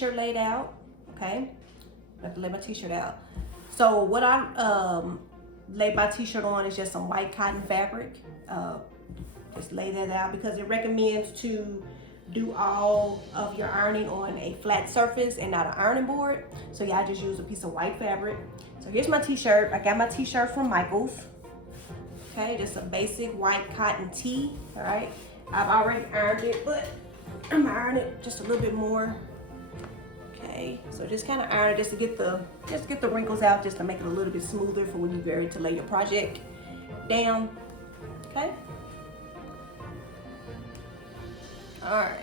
t-shirt laid out. Okay, I have to lay my t-shirt out. So what I lay my t-shirt on is just some white cotton fabric. Just lay that out because it recommends to do all of your ironing on a flat surface and not an ironing board. So yeah, I just use a piece of white fabric. So here's my t-shirt. I got my t-shirt from Michael's. Okay, just a basic white cotton tee. All right, I've already ironed it, but I'm ironing it just a little bit more. Okay, so just kind of iron it just to get the wrinkles out, just to make it a little bit smoother for when you're ready to lay your project down. Okay. All right.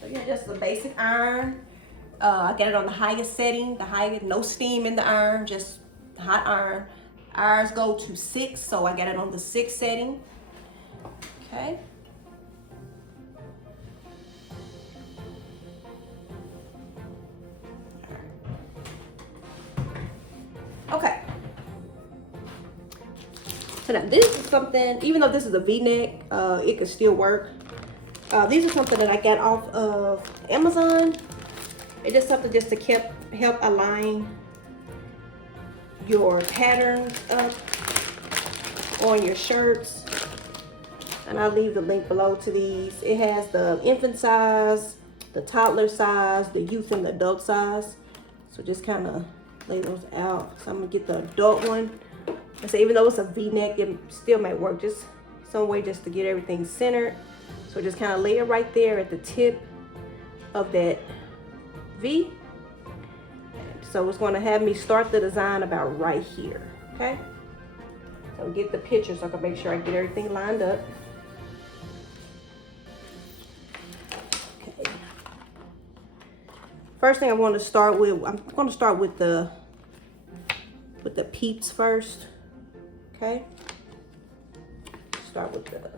So yeah, just a basic iron. I get it on the highest setting, no steam in the iron, just hot iron. Ours go to 6, so I get it on the 6th setting. Okay. Okay. So now this is something, even though this is a V-neck, it could still work. These are something that I got off of Amazon. It's just something just to help align your patterns up on your shirts. And I'll leave the link below to these. It has the infant size, the toddler size, the youth and the adult size. So just kind of lay those out. So I'm gonna get the adult one. And so even though it's a V-neck, it still might work. Just some way just to get everything centered. So just kind of lay it right there at the tip of that V. So it's going to have me start the design about right here. Okay. So get the picture so I can make sure I get everything lined up. Okay. First thing I want to start with, I'm going to start with the peeps first. Okay. Start with the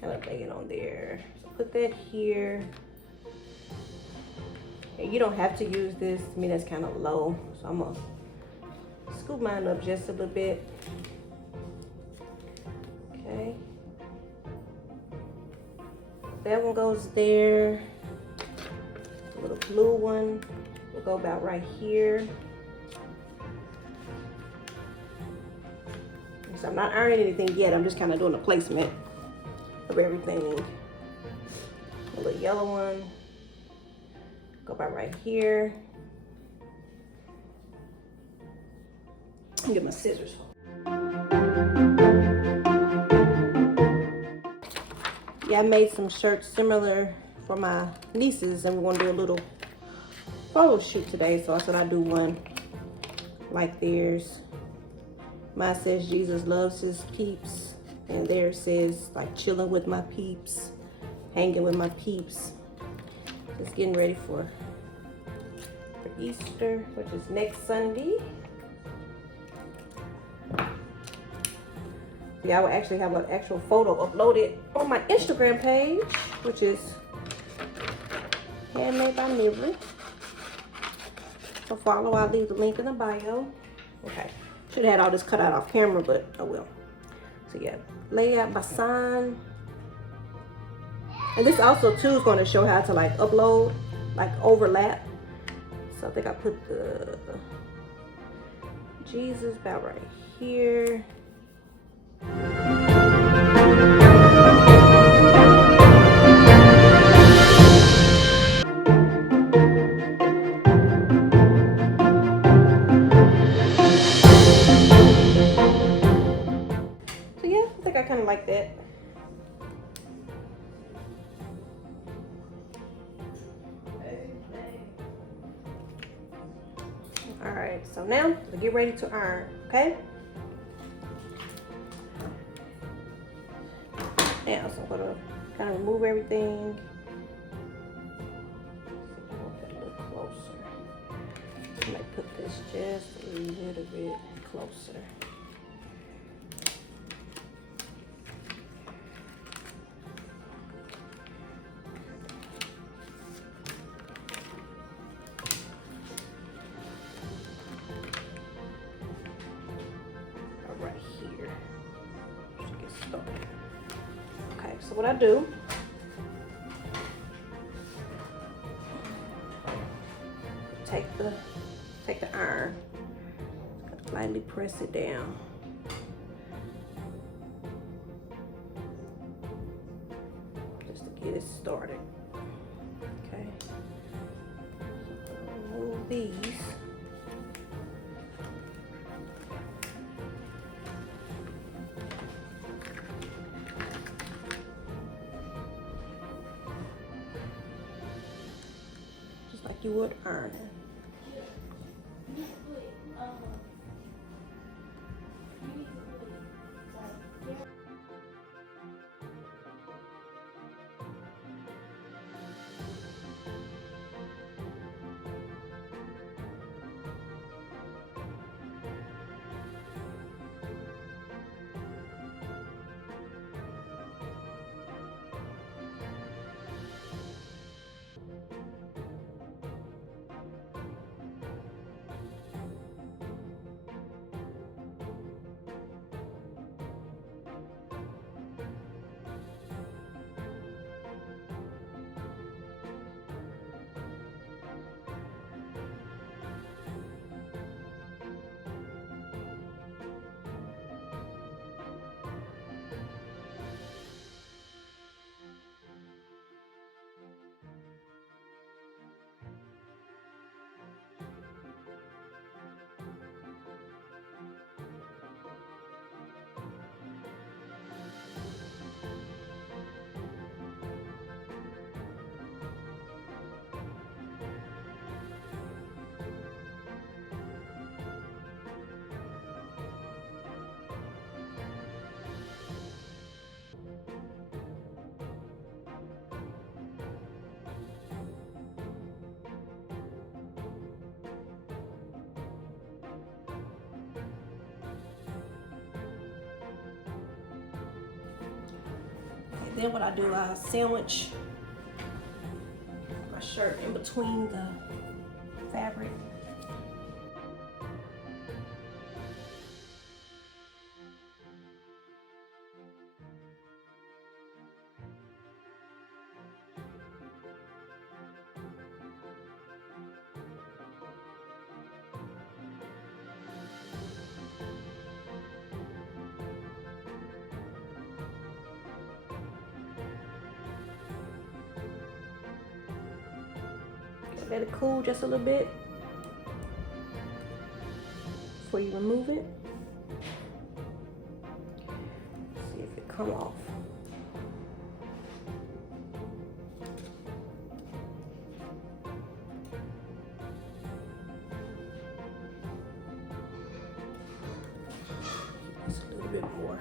kind of lay it on there. So put that here. And you don't have to use this. I mean, that's kind of low. So I'm gonna scoop mine up just a little bit. Okay. That one goes there. The little blue one will go about right here. So I'm not ironing anything yet. I'm just kind of doing a placement of everything. A little yellow one. Go about right here. Get my scissors. Yeah, I made some shirts similar for my nieces, and we're gonna do a little photo shoot today. So I said I'd do one like theirs. Mine says Jesus loves his peeps, and theirs says like chilling with my peeps, hanging with my peeps. Just getting ready for Easter, which is next Sunday. Yeah, I will actually have an actual photo uploaded on my Instagram page, which is Handmade by Nivri. So follow, I'll leave the link in the bio. Okay, should have had all this cut out off camera, but oh well. So yeah, lay out my sign. And this also too is going to show how to like upload, like overlap. So I think I put the Jesus about right here. So yeah, I think I kind of like that. All right, so now we get ready to iron, okay? Now, so I'm gonna kind of remove everything. A little closer. I might put this just a little bit closer. So what I do take the iron, lightly press it down. Just to get it started. Okay. Remove these. Just like you would iron. Then what I do, I sandwich my shirt in between the fabric. Let it cool just a little bit before you remove it. See if it come off. Just a little bit more.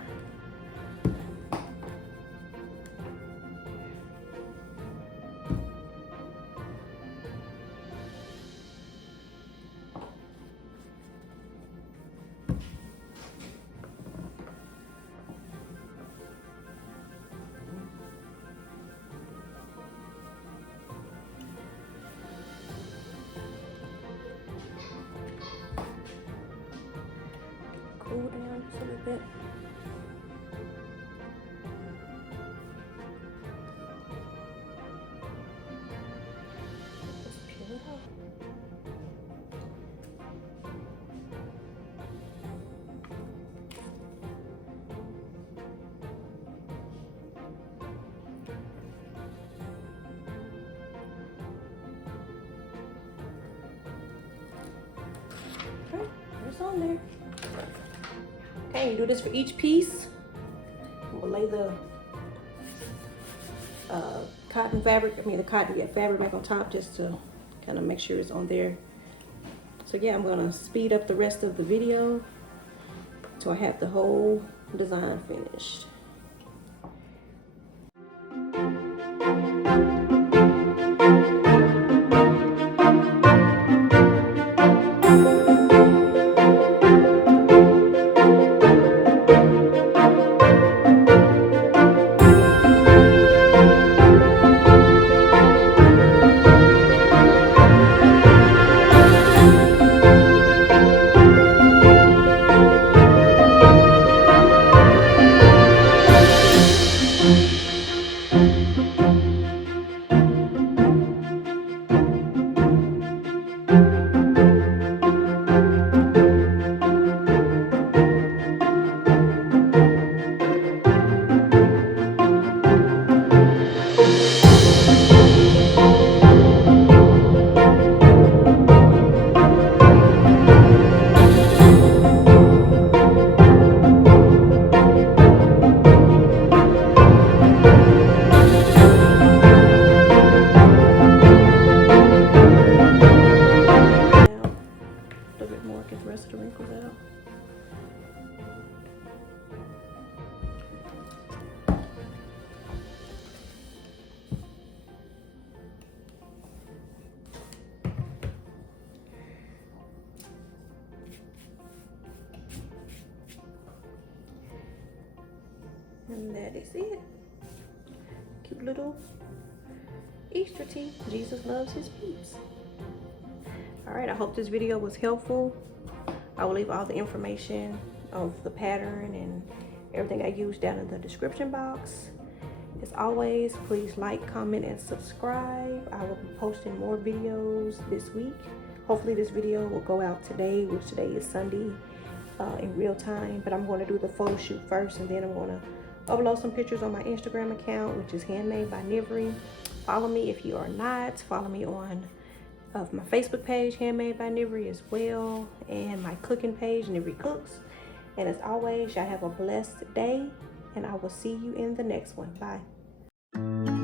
Cool down just a little bit. Just peel it off. Okay, it's on there. Okay, you do this for each piece. We'll lay the cotton fabric, fabric back on top just to kind of make sure it's on there. So yeah, I'm gonna speed up the rest of the video till I have the whole design finished. And that is it. Cute little Easter tea. Jesus loves his peeps. All right, I hope this video was helpful. I will leave all the information of the pattern and everything I use down in the description box. As always, please like, comment, and subscribe. I will be posting more videos this week. Hopefully this video will go out today, which today is Sunday, in real time. But I'm going to do the photo shoot first, and then I'm going to upload some pictures on my Instagram account, which is Handmade by Nivri. Follow me if you are not. Follow me on my Facebook page, Handmade by Nivri, as well, and my cooking page, Nivri Cooks. And as always, y'all have a blessed day, and I will see you in the next one. Bye.